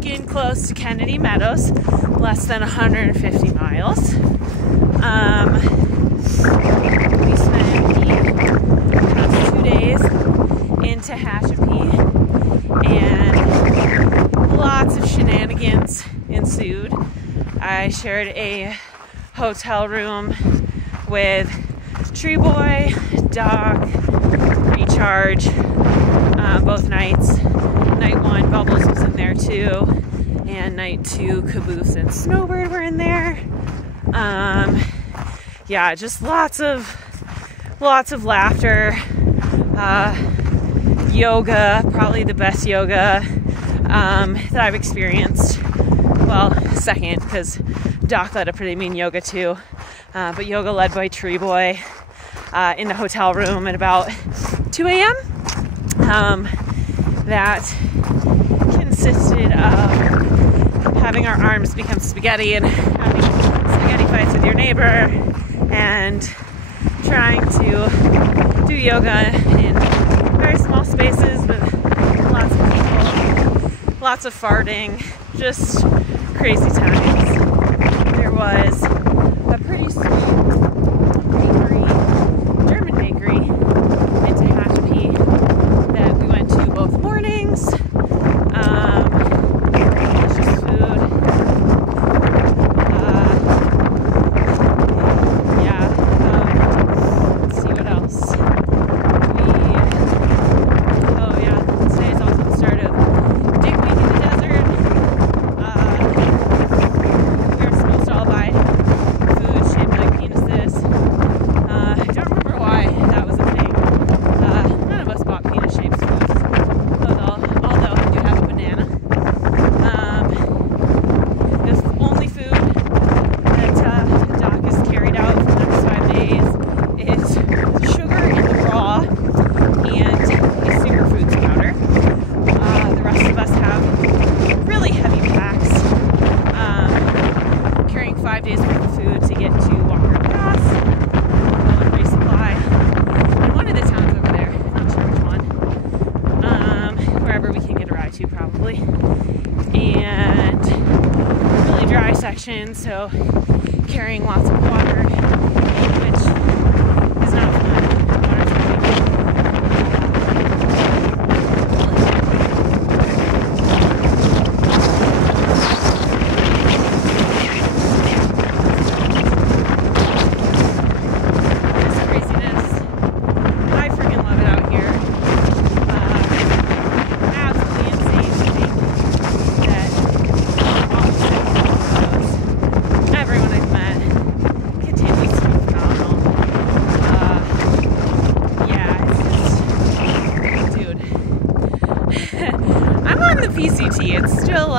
sticking close to Kennedy Meadows, less than 150 miles. We spent the past 2 days in Tehachapi, and lots of shenanigans ensued. I shared a hotel room with Tree Boy, Doc, Recharge, both nights. Night 1, Bubbles was in there too, and night 2, Caboose and Snowbird were in there. Yeah, just lots of laughter. Yoga, probably the best yoga that I've experienced. Well, second, because Doc led a pretty mean yoga too. But yoga led by Tree Boy in the hotel room at about 2 a.m. That consisted of having our arms become spaghetti and having spaghetti fights with your neighbor and trying to do yoga in very small spaces with lots of people, lots of farting, just crazy times. There was a pretty sweet bakery, German bakery in Tehachapi that we went to both mornings. Delicious food. Let's see what else. Today is also the start of Dig Week in the desert. We were supposed to all buy food shaped like penises. I don't remember why that was a thing. None of us bought penis-shaped foods, although I do have a banana. The only food that Doc has carried out for the next 5 days is sugar in the raw and a superfoods powder. The rest of us have really heavy packs, carrying 5 days worth of food to get to Walker Pass, and resupply in one of the towns over there, not sure which one, wherever we can get a ride to probably, and really dry section, so carrying lots of water, which is not fun. Water drinking. This craziness, I freaking love it out here. Absolutely insane to think that almost everyone I've met continues to be phenomenal. Yeah, it's just, dude. I'm on the PCT. It's still